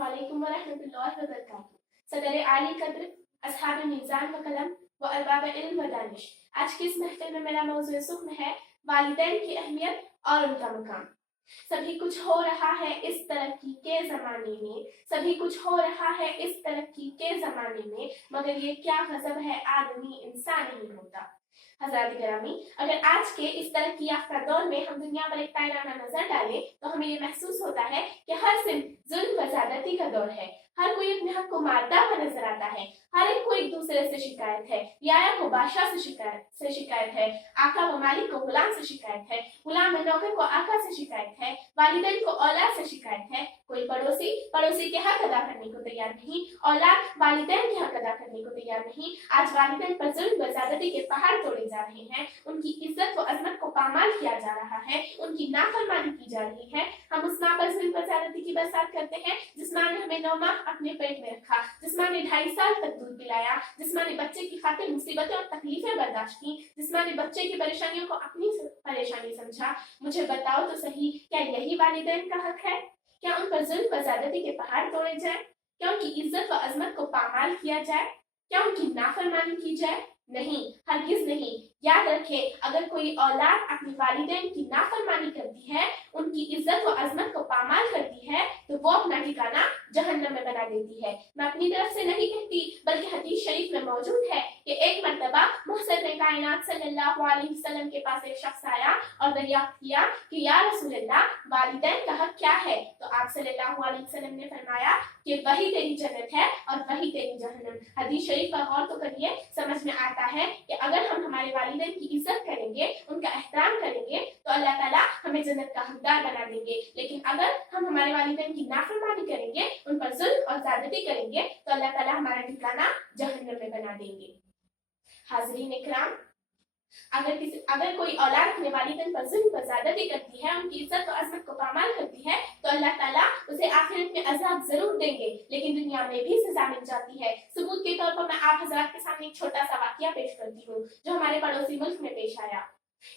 अस्सलामु अलैकुम वरहमतुल्लाहि वबरकातुहू। सदर आली कद्र, असहाब मीज़ान व कलम व अरबाब इल्म व दानिश। आज की इस महफिल में मेरा मौज़ूए सुख्न है वालिदैन की अहमियत और उनका मकाम। सभी कुछ हो रहा है इस तरक्की के ज़माने में, सभी कुछ हो रहा है इस तरक्की के ज़माने में, मगर ये क्या गज़ब है आदमी इंसान नहीं होता। हज़रात गिरामी, अगर आज के इस तरक्की याफ्ता दौर में हम दुनिया पर एक तायराना नजर डालें तो हमें ये महसूस होता है कि हर सिर्फ जुल्म व ज़्यादती का दौर है। हर कोई अपने हक को मारता हुआ नजर आता है। हर एक को एक दूसरे से शिकायत है। रियाया को बादशाह से शिकायत है। आका व मालिक को गुलाम से शिकायत है। गुलाम व नौकर को आका से शिकायत है। वालिदैन को औलाद से शिकायत है। कोई पड़ोसी के हक अदा करने को तैयार नहीं। औलाद वालिदैन के हक अदा करने को तैयार नहीं। आज वालिदैन पर जुल्म व ज़्यादती के पहाड़ तोड़े जा रहे हैं। उनकी इज्जत व अजमत को पामाल किया जा रहा है। उनकी नाफरमानी की जा रही है। हम उस माँ पर जुल्म व ज़्यादती की बरसात करते हैं जिस माँ ने हमें 9 माह अपने पेट में रखा, जिस माँ ने 2.5 साल तक दूध पिलाया, जिस माँ ने बच्चे की खातिर मुसीबतें और तकलीफें बर्दाश्त की, जिस माँ ने बच्चे की परेशानियों को अपनी परेशानी समझा। मुझे बताओ तो सही, क्या यही वालिदैन का हक है? क्या उन पर जुल्म व ज़्यादती के पहाड़ तोड़े जाए? क्या उनकी इज्जत व अजमत को पामाल किया जाए? क्या उनकी नाफरमानी की जाए? नहीं, हरगिज नहीं। याद रखें, अगर कोई औलाद अपनी वालिदैन की नाफरमानी करती है, उनकी इज्जत व अजमत को पामाल करती है, तो वो अपना ठिकाना जहन्नम में बना देती है। मैं अपनी तरफ से नहीं कहती, बल्कि हदीस शरीफ में मौजूद है कि एक मर्तबा मुहस्सिन कायनात सल्लल्लाहु अलैहि वसल्लम के पास एक शख्स आया और दरियाफ्त किया कि या रसूलल्लाह, वालिदैन का हक क्या है? तो आप सल्लल्लाहु अलैहि वसल्लम ने फरमाया कि वही तेरी जन्नत है और वही तेरी जहन्नम। हदीस शरीफ पर गौर तो करिए, समझ में आता है कि अगर हम हमारे वालिदैन की इज्जत करेंगे, उनका एहतराम करेंगे, तो अल्लाह ताला हमें जन्नत का हकदार बना देंगे। लेकिन अगर हम हमारे वालिदैन की नाफरमानी करेंगे, उन पर जुल्म और ज़्यादती करेंगे, तो अल्लाह ताला हमारा ठिकाना जहन्नम में बना देंगे। हाज़रीन इकराम, अगर कोई औलाद अपने वालिदैन पर जुल्म व ज़्यादती करती है, उनकी इज्जत और अजमत को पामाल करती है, तो अल्लाह ताला उसे आखिरत में अज़ाब जरूर देंगे, लेकिन दुनिया में भी सजा मिल जाती है। सबूत के तौर पर मैं आप हज़रात के सामने एक छोटा सा वाकया पेश करती हूँ जो हमारे पड़ोसी मुल्क में पेश आया।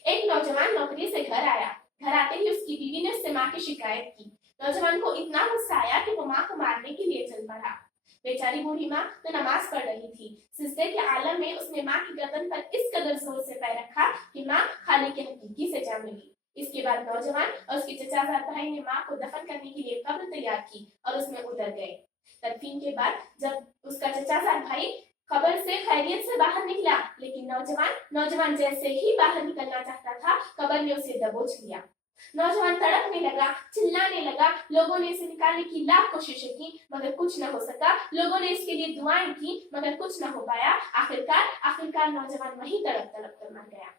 एक नौजवान नौकरी से घर आया। घर आते ही उसकी बीवी ने उससे माँ की शिकायत की। नौजवान को इतना गुस्सा आया कि वो माँ को मारने के लिए चल पड़ा। बेचारी बूढ़ी माँ तो नमाज पढ़ रही थी। सिजदे के आलम में उसने माँ की गर्दन पर इस कदर जोर से पैर रखा कि माँ खालिक हकीकी से जा मिली। इसके बाद नौजवान और उसके चचाजाद भाई ने माँ को दफन करने के लिए कब्र तैयार की और उसमें उतर गए। तदफीन के बाद जब उसका चचाजाद भाई कब्र से खैरियत से बाहर निकला, लेकिन नौजवान जैसे ही बाहर निकलना चाहता था, कब्र ने उसे दबोच लिया। नौजवान तड़पने लगा, चिल्लाने लगा। लोगों ने इसे निकालने की लाख कोशिशें की, मगर कुछ न हो सका। लोगों ने इसके लिए दुआएं की, मगर कुछ न हो पाया। आखिरकार नौजवान वहीं तड़प तड़प कर मर गया।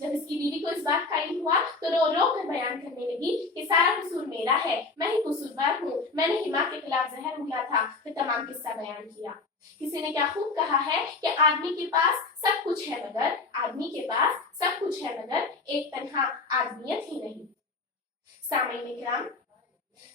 जब इसकी बीवी को इस बात का इल्म हुआ तो रो रो कर बयान करने लगी कि सारा कसूर मेरा है, मैं ही कसूरवार हूँ, मैंने ही माँ के खिलाफ जहर उगला था। फिर तमाम किस्सा बयान किया। किसी ने क्या खूब कहा है कि आदमी के पास सब कुछ है मगर एक तन्हा आदमियत ही नहीं। सामईन इकराम,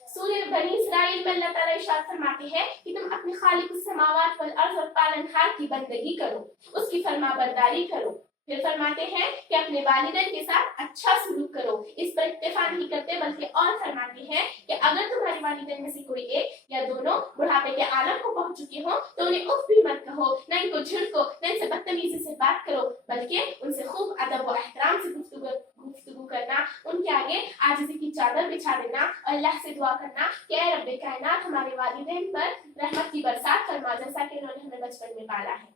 सूरह बनी इसराइल में अल्लाह ताला इरशाद फरमाते हैं कि तुम अपने खालिकुस समावात वल अर्ज़ और पालनहार की बंदगी करो, उसकी फरमाबरदारी करो। फिर फरमाते हैं कि अपने वालिदैन के साथ अच्छा सलूक करो। इस पर इत्तेफा नहीं करते, बल्कि और फरमाते हैं कि अगर तुम्हारे वालिदैन में से कोई एक या दोनों बुढ़ापे के आलम को पहुंच चुके हो तो उन्हें उफ भी मत कहो, न इनको झिड़को, न इनसे बदतमीजी से बात करो, बल्कि उनसे खूब अदब व एहतराम से गुफ्तगू करना, उनके आगे आजिज़ी की चादर बिछा देना और अल्लाह से दुआ करना कि ऐ रब्बे कायनात हमारे वालिदैन पर रहमत की बरसात फरमा, जैसा कि उन्होंने हमें बचपन में पाला है।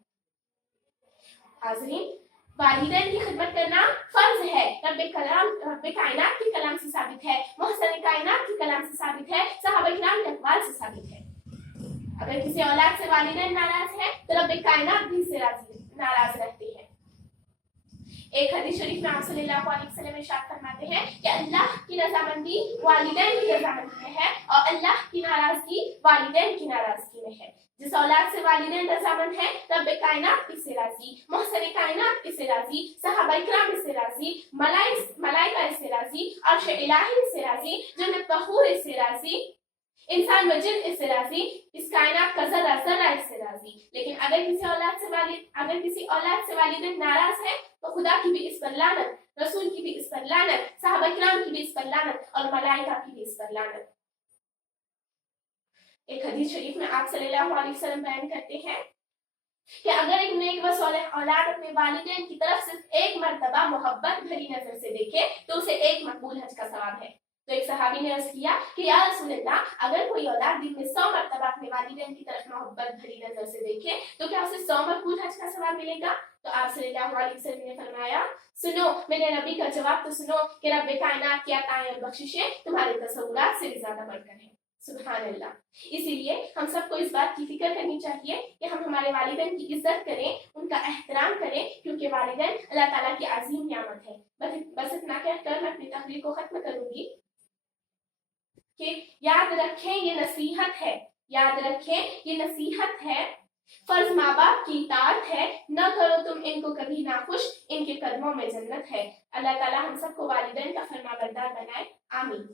हाज़रीन, वालिदैन की खिदमत करना फर्ज है। रब्बे कायनात के कलाम से साबित है, मुहस्सिन कायनात के कलाम से साबित है, सहाबा किराम के अक़वाल से साबित है। अगर किसी औलाद से वालिदैन नाराज है तो रब्बे कायनात भी इससे नाराज रहते हैं। एक हदीस शरीफ में आप सल्लल्लाहु अलैहि वसल्लम इरशाद फरमाते हैं कि अल्लाह की रज़ामंदी वालिदैन की रज़ामंदी में है और अल्लाह की नाराजगी वालिदैन की नाराजगी में है। जिस औलाद से वालिदैन रज़ामंद है, रब्बे कायनात इससे राजी, मुहस्सिन कायनात इससे राजी, सहाबा किराम इससे राजी, मलाइका इससे राजी, अर्श इलाही इससे राजी, जन्नत व हूर इससे राजी, इंसान व जिन इससे राजी, इस कायनात का जर्रा जर्रा इससे राजी। लेकिन अगर किसी औलाद से वालिदैन नाराज है तो खुदा की भी इस पर लानत, रसूल की भी इस पर लानत, सहाबा किराम की भी इस पर लानत और मलाइका की भी इस पर लानत। ایک حدیث شریف میں آپ صلی اللہ علیہ وسلم بیان کرتے ہیں کہ اگر ایک نیک وصالح اولاد اپنے والدین کی طرف صرف ایک مرتبہ محبت بھری نظر سے دیکھے تو اسے ایک مقبول حج کا ثواب ہے. تو ایک صحابی نے عرض کیا کہ یا رسول اللہ، اگر کوئی اولاد دن میں 100 مرتبہ اپنے والدین کی طرف محبت بھری نظر سے دیکھے تو کیا اسے 100 مقبول حج کا ثواب ملے گا؟ تو آپ صلی اللہ علیہ وسلم نے فرمایا، سنو میرے نبی کا جواب تو سنو کہ رب کائنات کی عطائیں اور بخششیں تمہارے تصورات سے بھی زیادہ بڑھ کر ہیں. سبحان اللہ. اسی لیے ہم سب کو اس بات کی فکر کرنی چاہیے کہ ہم ہمارے والدین کی عزت کریں، ان کا احترام کریں، کیونکہ والدین اللہ تعالیٰ کی عظیم نعمت ہے. بس اتنا کہہ کر میں اپنی تقریر کو ختم کروں گی کہ یاد رکھیں یہ نصیحت ہے، یاد رکھیں یہ نصیحت ہے، فرض ماں باپ کی اطاعت ہے، نہ کرو تم ان کو کبھی ناخوش، ان کے قدموں میں جنت ہے. اللہ تعالیٰ ہم سب کو والدین کا فرما بردار بنائے. آمین.